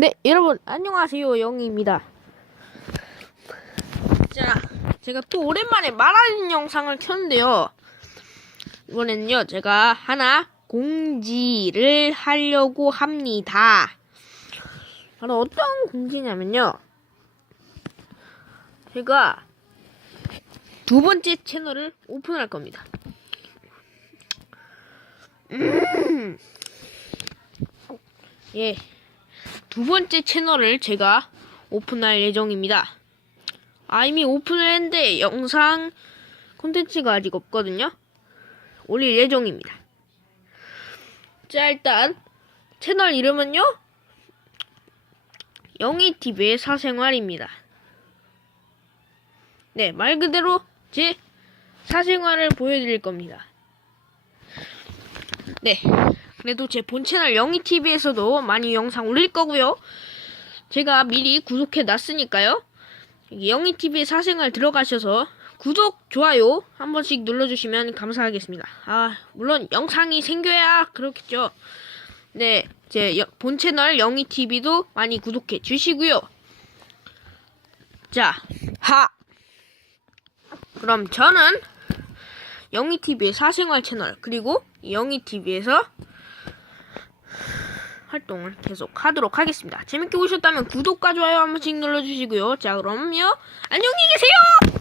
네, 여러분 안녕하세요. 영희입니다. 자, 제가 또 오랜만에 말하는 영상을 켰는데요. 이번에는요, 제가 하나 공지를 하려고 합니다. 바로 어떤 공지냐면요. 제가 두 번째 채널을 오픈할 겁니다. 음. 예. 두 번째 채널을 제가 오픈할 예정입니다. 아, 이미 오픈을 했는데 영상 콘텐츠가 아직 없거든요. 올릴 예정입니다. 자, 일단 채널 이름은요. 영희TV의 사생활입니다. 네, 말 그대로 제 사생활을 보여드릴 겁니다. 네. 그래도 제 본 채널 영희TV에서도 많이 영상 올릴 거고요. 제가 미리 구독해 놨으니까요. 영희TV의 사생활 들어가셔서 구독, 좋아요 한 번씩 눌러주시면 감사하겠습니다. 아, 물론 영상이 생겨야 그렇겠죠. 네, 제 본 채널 영희TV도 많이 구독해 주시고요. 자, 하! 그럼 저는 영희TV의 사생활 채널, 그리고 영희TV에서 활동을 계속 하도록 하겠습니다. 재밌게 보셨다면 구독과 좋아요 한 번씩 눌러주시고요. 자, 그럼요. 안녕히 계세요!